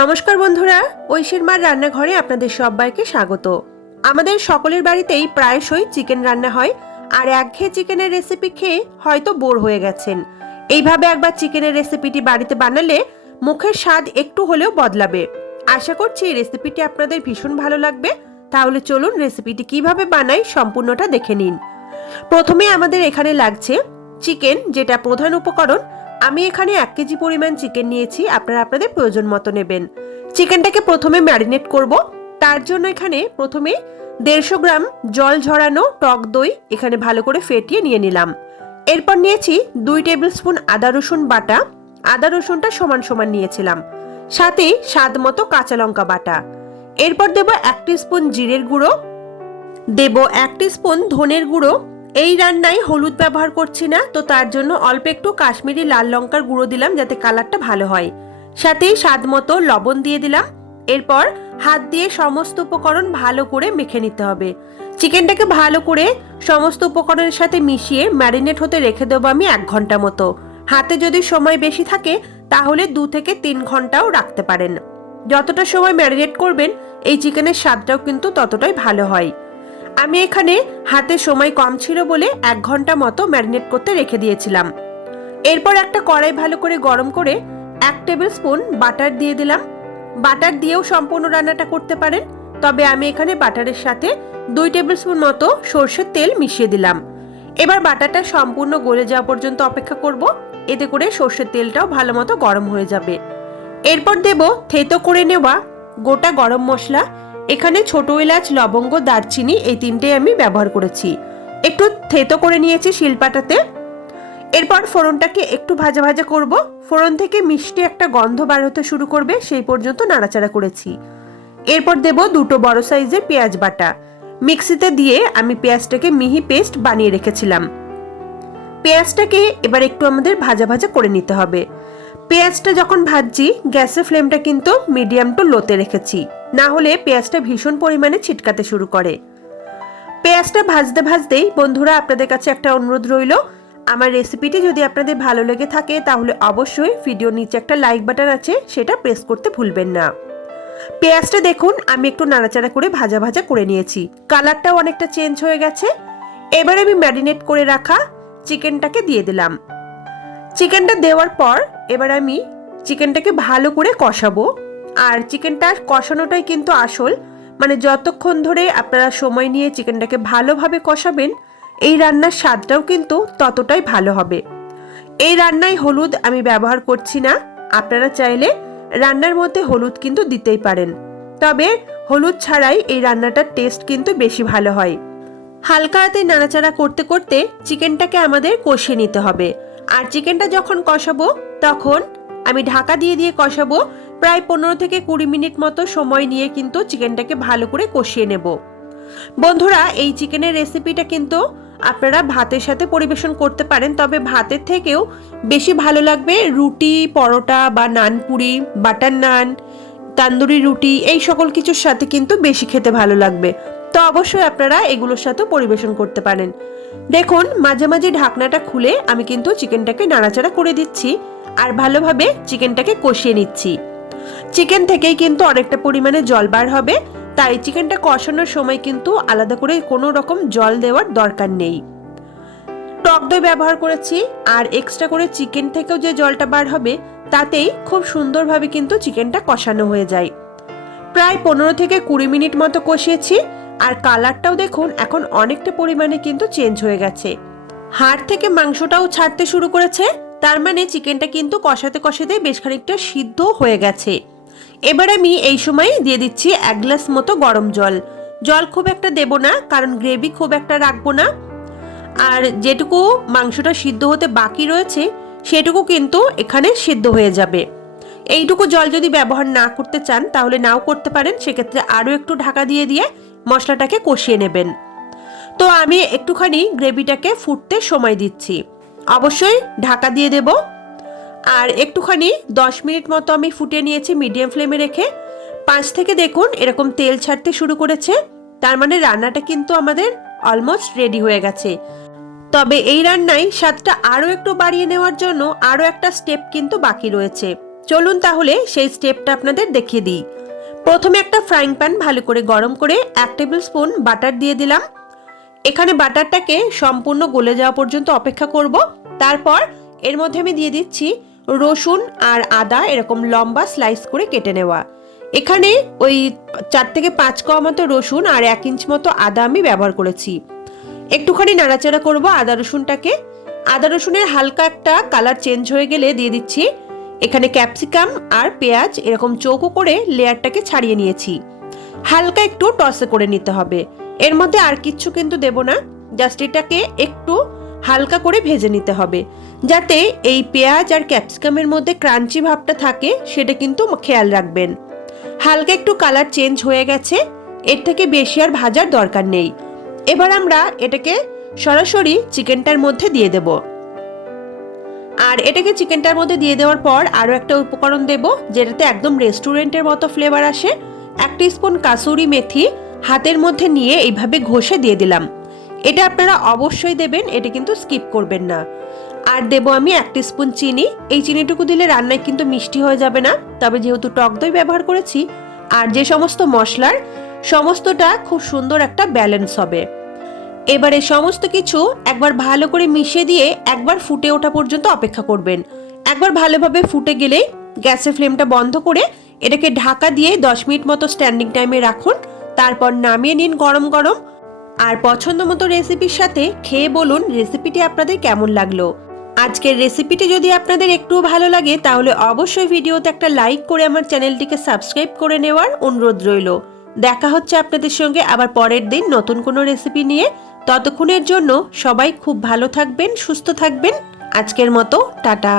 নমস্কার বন্ধুরা, ঐশীর মার রান্নাঘরে আপনাদের সবাইকে স্বাগত। আমাদের সকলের বাড়িতেই প্রায়শই চিকেন রান্না হয়, আর একঘেয়ে চিকেনের রেসিপি খেয়ে হয়তো বোর হয়ে গেছেন। এইভাবে একবার চিকেনের রেসিপিটি বাড়িতে বানালে মুখের স্বাদ একটু হলেও বদলাবে। আশা করছি এই রেসিপিটি আপনাদের ভীষণ ভালো লাগবে। তাহলে চলুন রেসিপিটি কিভাবে বানাই সম্পূর্ণটা দেখে নিন। প্রথমে আমাদের এখানে লাগছে চিকেন, যেটা প্রধান উপকরণ। আমি এখানে 1 কেজি পরিমাণ চিকেন নিয়েছি, আপনারা আপনাদের প্রয়োজন মতো নেবেন। চিকেনটাকে প্রথমে ম্যারিনেট করব। তার জন্য এখানে প্রথমে 150 গ্রাম জল ঝরানো টক দই এখানে ভালো করে ফেটিয়ে নিয়ে নিলাম। এরপর নিয়েছি 2 টেবিল স্পুন আদা রসুন বাটা। আদা রসুনটা সমান সমান নিয়েছিলাম। সাথে স্বাদ মতো কাঁচা লঙ্কা বাটা। এরপর দেব 1 স্পুন জিরের গুঁড়ো, দেব 1 স্পুন ধনের গুঁড়ো। এই রান্নায় হলুদ ব্যবহার করছি না, তো তার জন্য অল্প একটু কাশ্মীরি লাল লঙ্কার গুঁড়ো দিলাম যাতে কালারটা ভালো হয়। সাথে স্বাদ মতো লবণ দিয়ে দিলাম। এরপর হাত দিয়ে সমস্ত উপকরণ ভালো করে মেখে নিতে হবে। চিকেনটাকে ভালো করে সমস্ত উপকরণের সাথে মিশিয়ে ম্যারিনেট হতে রেখে দেবো আমি 1 ঘন্টা মতো। হাতে যদি সময় বেশি থাকে তাহলে 2 থেকে 3 ঘন্টাও রাখতে পারেন। যতটা সময় ম্যারিনেট করবেন এই চিকেনের স্বাদটাও কিন্তু ততটাই ভালো হয়। আমি এখানে হাতে সময় কম ছিল বলে 1 ঘন্টা মতো ম্যারিনেট করতে রেখে দিয়েছিলাম। এরপর একটা কড়াই ভালো করে গরম করে 1 টেবিল স্পুন বাটার দিয়ে দিলাম। বাটার দিয়েও সম্পূর্ণ রান্নাটা করতে পারেন, তবে আমি এখানে বাটারের সাথে 2 টেবিল স্পুন মতো সরষের তেল মিশিয়ে দিলাম। এবার বাটারটা সম্পূর্ণ গলে যাওয়া পর্যন্ত অপেক্ষা করব, এতে করে সরষের তেলটাও ভালো মতো গরম হয়ে যাবে। এরপর দেব থেতো করে নেওয়া গোটা গরম মশলা। এখানে ছোট এলাচ, লবঙ্গ, দারচিনি এই 3টেই আমি ব্যবহার করেছি। একটু থেতো করে নিয়েছি শিলপাটাতে। এরপর ফোড়নটাকে একটু ভাজা ভাজা করব। ফোড়ন থেকে মিষ্টি একটা গন্ধ বার হতে শুরু করবে, সেই পর্যন্ত নাড়াচাড়া করেছি। এরপর দেব 2টো বড় সাইজের পেঁয়াজ বাটা। মিক্সিতে দিয়ে আমি পেঁয়াজটাকে মিহি পেস্ট বানিয়ে রেখেছিলাম। পেঁয়াজটাকে এবার একটু আমাদের ভাজা ভাজা করে নিতে হবে। পেঁয়াজটা যখন ভাজছি গ্যাসের ফ্লেমটা কিন্তু মিডিয়াম টু লোতে রেখেছি, না হলে পেঁয়াজটা ভীষণ পরিমাণে ছিটকাতে শুরু করে। পেঁয়াজটা ভাজতে ভাজতেই বন্ধুরা আপনাদের কাছে একটা অনুরোধ রইল, আমার রেসিপিটি যদি আপনাদের ভালো লেগে থাকে তাহলে অবশ্যই ভিডিওর নিচে একটা লাইক বাটন আছে, সেটা প্রেস করতে ভুলবেন না। পেঁয়াজটা দেখুন আমি একটু নাড়াচাড়া করে ভাজা ভাজা করে নিয়েছি, কালারটাও অনেকটা চেঞ্জ হয়ে গেছে। এবার আমি ম্যারিনেট করে রাখা চিকেনটাকে দিয়ে দিলাম। চিকেনটা দেওয়ার পর এবার আমি চিকেনটাকে ভালো করে কষাবো। আর চিকেনটা কষানোটাই কিন্তু আসল, মানে যতক্ষণ ধরে আপনারা সময় নিয়ে চিকেনটাকে ভালোভাবে কষাবেন এই রান্নার স্বাদটাও কিন্তু ততটাই ভালো হবে। এই রান্নায় হলুদ আমি ব্যবহার করছি না, আপনারা চাইলে রান্নার মধ্যে হলুদ কিন্তু দিতেই পারেন, তবে হলুদ ছাড়াই এই রান্নাটার টেস্ট কিন্তু বেশি ভালো হয়। হালকা হাতে নাড়াচাড়া করতে করতে চিকেনটাকে আমাদের কষিয়ে নিতে হবে। আর চিকেনটা যখন কষাবো তখন আমি ঢাকা দিয়ে দিয়ে কষাবো। প্রায় 15 থেকে 20 মিনিট মতো সময় নিয়ে কিন্তু চিকেনটাকে ভালো করে কষিয়ে নেব। বন্ধুরা এই চিকেনের রেসিপিটা কিন্তু আপনারা ভাতের সাথে পরিবেশন করতে পারেন, তবে ভাতের থেকেও বেশি ভালো লাগবে রুটি, পরোটা বা নানপুরি, বাটার নান, তান্দুরি রুটি এই সকল কিছুর সাথে কিন্তু বেশি খেতে ভালো লাগবে। তো অবশ্যই আপনারা এগুলোর সাথে পরিবেশন করতে পারেন। দেখুন মাঝে মাঝে ঢাকনাটা খুলে আমি কিন্তু চিকেনটাকে নাড়াচাড়া করে দিচ্ছি আর ভালোভাবে চিকেনটাকে কষিয়ে নিচ্ছি। চিকেন থেকেই কিন্তু অনেকটা পরিমাণে জল বার হবে, তাই চিকেনটা কষানোর সময় কিন্তু আলাদা করে কোনো রকম জল দেওয়ার দরকার নেই। টক দই ব্যবহার করেছি, আর এক্সট্রা করে চিকেন থেকেও যে জলটা বার হবে তাতেই খুব সুন্দরভাবে কিন্তু চিকেনটা কষানো হয়ে যায়। প্রায় 15 থেকে 20 মিনিট মতো কষিয়েছি, আর কালারটাও দেখুন এখন অনেকটা পরিমাণে কিন্তু চেঞ্জ হয়ে গেছে। হাড় থেকে মাংসটাও ছাড়তে শুরু করেছে, তার মানে চিকেনটা কিন্তু কষাতে কষাতে বেশ খানিকটা সিদ্ধ হয়ে গেছে। এবার আমি এই সময় দিয়ে দিচ্ছি 1 গ্লাস মতো গরম জল। জল খুব একটা দেব না, কারণ গ্রেভি খুব একটা রাখবো না। আর যেটুকু মাংসটা সিদ্ধ হতে বাকি রয়েছে সেটুকু কিন্তু এখানে সিদ্ধ হয়ে যাবে। এইটুকু জল যদি ব্যবহার না করতে চান তাহলে নাও করতে পারেন, সেক্ষেত্রে আরও একটু ঢাকা দিয়ে দিয়ে মশলাটাকে কষিয়ে নেবেন। তো আমি একটুখানি গ্রেভিটাকে ফুটতে সময় দিচ্ছি, অবশ্যই ঢাকা দিয়ে দেব। আর একটুখানি 10 মিনিট মতো আমি ফুটিয়ে নিয়েছি মিডিয়াম ফ্লেমে রেখে। 5 থেকে দেখুন এরকম তেল ছাড়তে শুরু করেছে, তার মানে রান্নাটা কিন্তু আমাদের অলমোস্ট রেডি হয়ে গেছে। তবে এই রান্নায় স্বাদটা আরও একটু বাড়িয়ে নেওয়ার জন্য আরও একটা স্টেপ কিন্তু বাকি রয়েছে। চলুন তাহলে সেই স্টেপটা আপনাদের দেখিয়ে দিই। প্রথমে একটা ফ্রাইং প্যান ভালো করে গরম করে 1 টেবিল স্পুন বাটার দিয়ে দিলাম। এখানে বাটারটাকে সম্পূর্ণ গলে যাওয়া পর্যন্ত অপেক্ষা করব। তারপর এর মধ্যে আমি দিয়ে দিচ্ছি রসুন আর আদা এরকম লম্বা স্লাইস করে কেটে নেওয়া। এখানে ওই 4 থেকে 5 কোয়া মতো রসুন আর 1 ইঞ্চ মতো আদা আমি ব্যবহার করেছি। একটুখানি নাড়াচাড়া করব আদা রসুনটাকে। আদা রসুনের হালকা একটা কালার চেঞ্জ হয়ে গেলে দিয়ে দিচ্ছি এখানে ক্যাপসিকাম আর পেঁয়াজ এরকম চৌকো করে লেয়ারটাকে ছাড়িয়ে নিয়েছি। হালকা একটু টসে করে নিতে হবে। এর মধ্যে আর কিচ্ছু কিন্তু দেব না, জাস্ট এটাকে একটু হালকা করে ভেজে নিতে হবে, যাতে এই পেঁয়াজ আর ক্যাপসিকামের মধ্যে ক্রাঞ্চি ভাবটা থাকে সেটা কিন্তু খেয়াল রাখবেন। হালকা একটু কালার চেঞ্জ হয়ে গেছে, এর থেকে বেশি আর ভাজার দরকার নেই। এবার আমরা এটাকে সরাসরি চিকেনটার মধ্যে দিয়ে দেব। আর এটাকে চিকেনটার মধ্যে দিয়ে দেওয়ার পর আরও একটা উপকরণ দেব যেটাতে একদম রেস্টুরেন্টের মতো ফ্লেভার আসে। 1 টিস্পুন কাসুরি মেথি হাতের মধ্যে নিয়ে এইভাবে ঘষে দিয়ে দিলাম। এটা আপনারা অবশ্যই দেবেন, এটা কিন্তু স্কিপ করবেন না। আর দেব আমি 1 টিস্পুন চিনি। এই চিনিটুকু দিলে রান্নায় কিন্তু মিষ্টি হয়ে যাবে না, তবে যেহেতু টক দই ব্যবহার করেছি আর যে সমস্ত মশলার সমস্তটা খুব সুন্দর একটা ব্যালেন্স হবে। এবারে সমস্ত কিছু একবার ভালো করে মিশিয়ে দিয়ে একবার ফুটে ওঠা পর্যন্ত অপেক্ষা করবেন। একবার ভালোভাবে ফুটে গেলে গ্যাসের ফ্লেমটা বন্ধ করে এটাকে ঢাকা দিয়ে 10 মিনিট মতো স্ট্যান্ডিং টাইমে রাখুন। তারপর নামিয়ে নিন গরম গরম। আর পছন্দ মতো রেসিপির সাথে খেয়ে বলুন রেসিপিটি আপনাদের কেমন লাগলো। আজকের রেসিপিটি যদি আপনাদের একটু ভালো লাগে তাহলে অবশ্যই ভিডিওতে একটা লাইক করে আমার চ্যানেলটিকে সাবস্ক্রাইব করে নেওয়ার অনুরোধ রইল। দেখা হচ্ছে আপনাদের সঙ্গে আবার পরের দিন নতুন কোনো রেসিপি নিয়ে। ততক্ষণের জন্য সবাই খুব ভালো থাকবেন, সুস্থ থাকবেন। আজকের মতো টাটা।